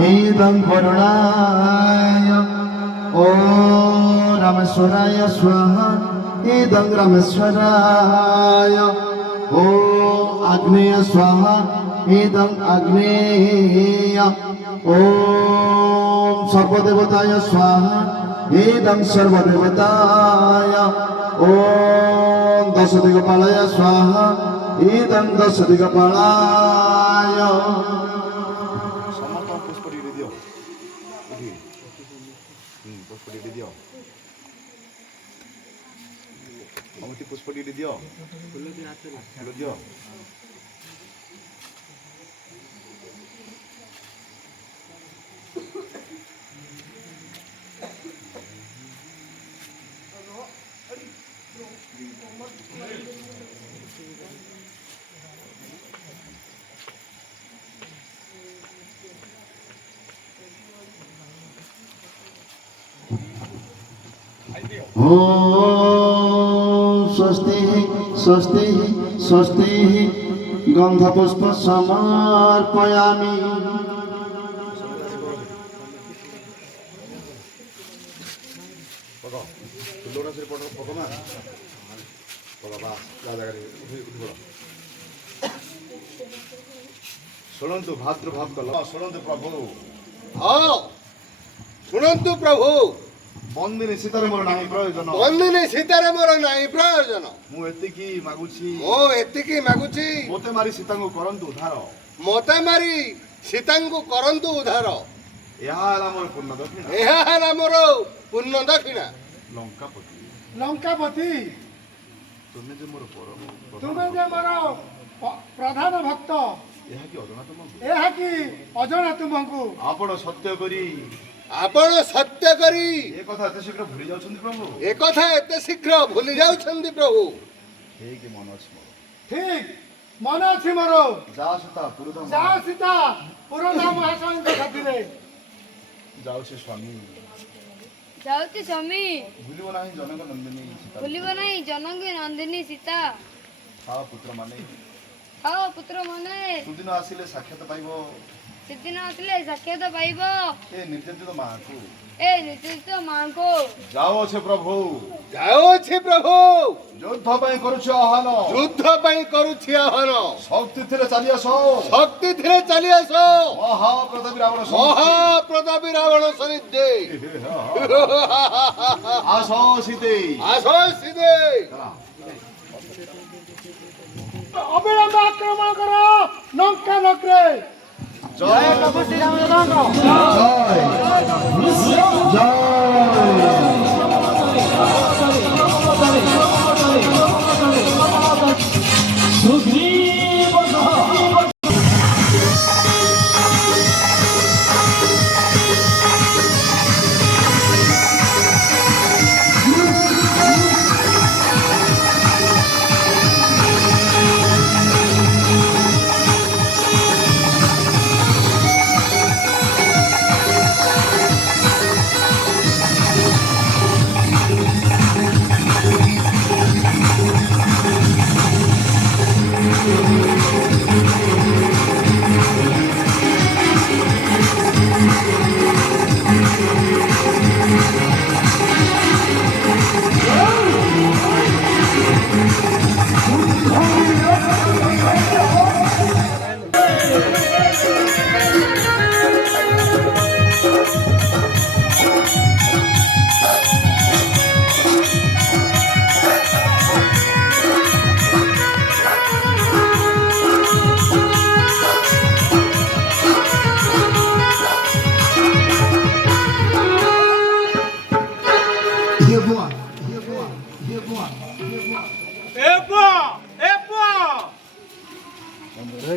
इदं वरुणाय ॐ रामेश्वराय स्वाहा इदं रामेश्वराय ॐ अग्नेय स्वाहा इदं अग्नेय ॐ सर्वदेवताय स्वाहा इदं सर्वदेवताय ॐ दशदिक्पालाय स्वाहा इदं दशदिक्पालाय ସମସ୍ତଙ୍କୁ ପୁଷ୍ପ ଟିକେ ଦିଅ ପୁଷ୍ପ ଟିକେ ଦିଅ ଅମିତି ପୁଷ୍ପ ଟିକେ ଦିଅ ଫୁଲ ଦିଅ ॐ स्वस्ति स्वस्ति स्वस्ति गन्धपुष्प समर्पयामि ଶୁଣନ୍ତୁ ଭାତୃଭାବ କଲ ଶୁଣନ୍ତୁ ପ୍ରଭୁ ହଁ ଶୁଣନ୍ତୁ ପ୍ରଭୁ ବନ୍ଦିନୀ ସୀତାରେ ମୋର ନାହିଁ ପ୍ରୟୋଜନ ବନ୍ଦିନୀ ସୀତାରେ ମୋର ନାହିଁ ପ୍ରୟୋଜନ ମୁଁ ଏତିକି ମାଗୁଛି ମୁଁ ଏତିକି ମାଗୁଛି ମୋତେ ମାରି ସୀତାଙ୍କୁ କରନ୍ତୁ ଉଦ୍ଧାର ମୋତେ ମାରି ସୀତାଙ୍କୁ କରନ୍ତୁ ଉଦ୍ଧାର ଏହା ହେଲା ମୋର ପୂର୍ଣ୍ଣ ଦକ୍ଷିଣ ଏହା ହେଲା ମୋର ପୂର୍ଣ୍ଣ ଦକ୍ଷିଣା ଲଙ୍କାପତି ଲଙ୍କାପତି ତୁମେ ଯେ ମୋର ତୁମେ ଯେ ମୋର ପ୍ରଧାନ ଭକ୍ତ ଏହା କି ଅଜଣା ତୁମକୁ ଏହା କି ଅଜଣା ତୁମକୁ ଆପଣ ସତ୍ୟ କରି ଆପଣ ସତ୍ୟ କରି ଏ କଥା ଏତେ ଶୀଘ୍ର ଭୁଲି ଯାଉଛନ୍ତି ପ୍ରଭୁ ଏକଥା ଏତେ ଶୀଘ୍ର ଭୁଲି ଯାଉଛନ୍ତି ପ୍ରଭୁ ହେଇକି ମନ ଅଛି ମୋର ଠିକ ମନେ ଅଛି ମୋର ଯାହା ସୀତା ପୁରୁଧାମ ଯାହା ସୀତା ପୁରୋଧା ମହାଶୟଙ୍କ ସାଥିରେ ଯାଉଛି ସ୍ୱାମୀ ଯାଉଛି ସ୍ୱାମୀ ଭୁଲିବ ନାହିଁ ଜନକ ନନ୍ଦିନୀ ସୀତା ଭୁଲିବ ନାହିଁ ଜନକୀ ନନ୍ଦିନୀ ସୀତା ହଁ ପୁତ୍ର ମାନେ ହଉ ପୁତ୍ର ମନେ ସୁଦିନ ଆସିଲେ ସାକ୍ଷାତ ପାଇବ ସେଦିନ ଆସିଲେ ସାକ୍ଷାତ ପାଇବ ଏ ନିର୍ଯାତିତ ମାଙ୍କୁ ଏ ନିଶ୍ଚିତ ମାଙ୍କୁ ଯାଉଅଛେ ପ୍ରଭୁ ଯାଉଅଛି ପ୍ରଭୁ ଯୁଦ୍ଧ ପାଇଁ କରୁଛି ଆହ୍ୱାନ ଯୁଦ୍ଧ ପାଇଁ କରୁଛି ଆହ୍ୱାନ ଶକ୍ତି ଥିଲେ ଚାଲି ଆସ ଶକ୍ତି ଥିଲେ ଚାଲି ଆସ ମହାପ୍ରତାପୀ ରାବଣ ମହାପ୍ରତାପୀ ରାବଣ ସନିଧି ଆସ ସୀତେ ଆସ ସୀତେ ଅବିଳମ୍ବ ଆକ୍ରମଣ କର ଲଙ୍କା ନଗରେ ଜୟ ପ୍ରଭୁ ଶ୍ରୀରାମଚନ୍ଦ୍ର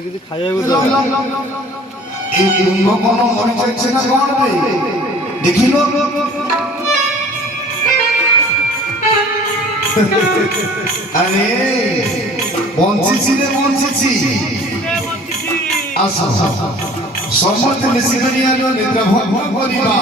କିଛି ଖାଇବାକୁ এই কুম্ভকর্ণ মরে যাচ্ছে না কଣ দেখিল আরে বঞ্চিছি রে বঞ্চিছি আস ସମସ୍ତେ ମିଶିକରି ଆଲୋ ନିଦ୍ରା ଭୋଗ କରିବା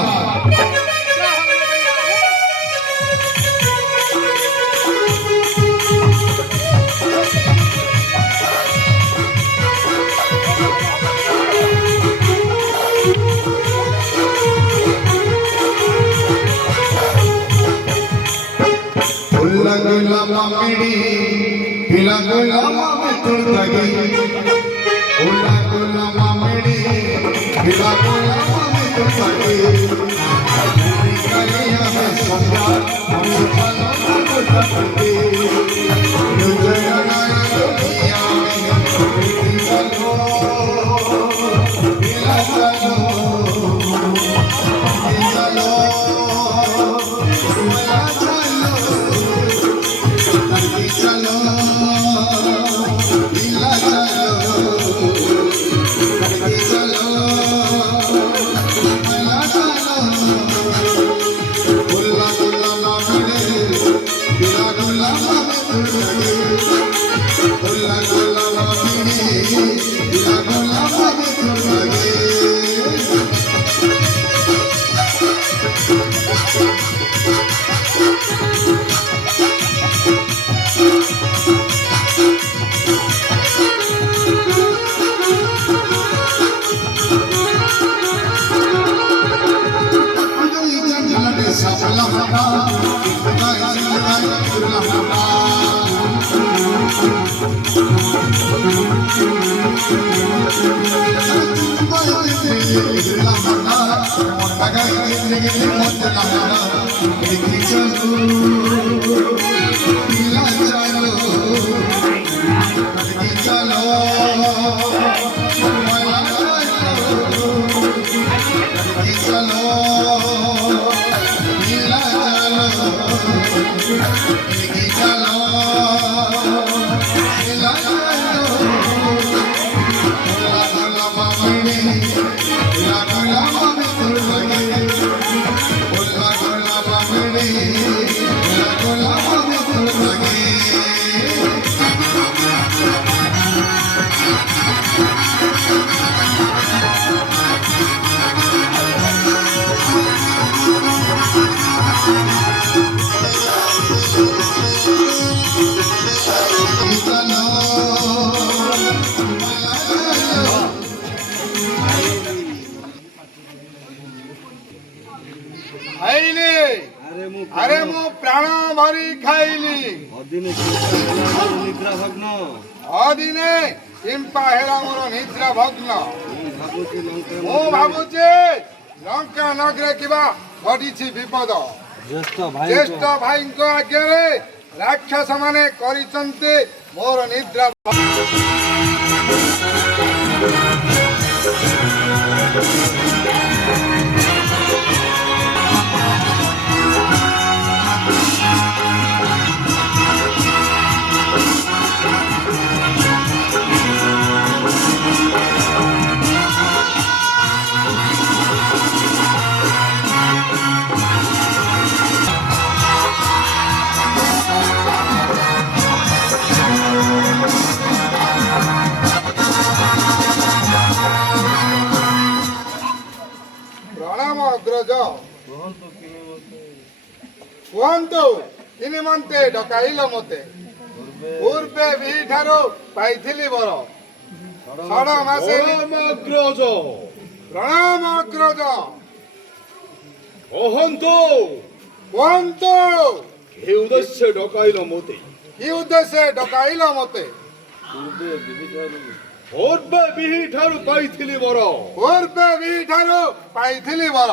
गोला मामिड़ी पिला गोला मामे तुड़गी गोला गोला मामिड़ी पिला गोला मामे तुड़गी कलिया में संगा हम पालो को तपती दुनिया दुनिया में चलो पिला चलो चलो चलो दिला चलो मला चलो गुल्ला गुल्ला मामिड़े पिला गुल्ला मामे तुड़गी गुल्ला गुल्ला मामिड़े पिला गुल्ला मामे तुड़गी আরে মু প্রাণ ভরি খাইলি অদিনে চিম্পা হেলা মোর নিদ্রা ভগ্ন মু ভাবুছি লঙ্কা নগরে কিবা ঘটিছি বিপদ জ্যেষ্ঠ ভাইଙ୍କ আজ্ঞাରେ ରାକ୍ଷସ ମାନେ କରିଛନ୍ତି ମୋର ନିଦ୍ରା ପ୍ରଣାମ ଅଗ୍ରଜ କୁହନ୍ତୁ ତିନି ମନ୍ତେ ଡକାଇଲ ମୋତେ ପୂର୍ବେ ବିଠାରୁ ପାଇଥିଲି ବର ଷଡ଼ ମାସେ ଅଗ୍ରଜ ପ୍ରଣାମ ଅଗ୍ରଜ କୁହନ୍ତୁ କୁହନ୍ତୁ ଏ ଉଦ୍ଦେଶ୍ୟ ଡକାଇଲ ମୋତେ କି ଉଦ୍ଦେଶ୍ୟ ଡକାଇଲ ମୋତେ ପୂର୍ବେ ବିହି ଠାରୁ ପାଇଥିଲି ବର ପୂର୍ବେ ବିଠାରୁ ପାଇଥିଲି ବର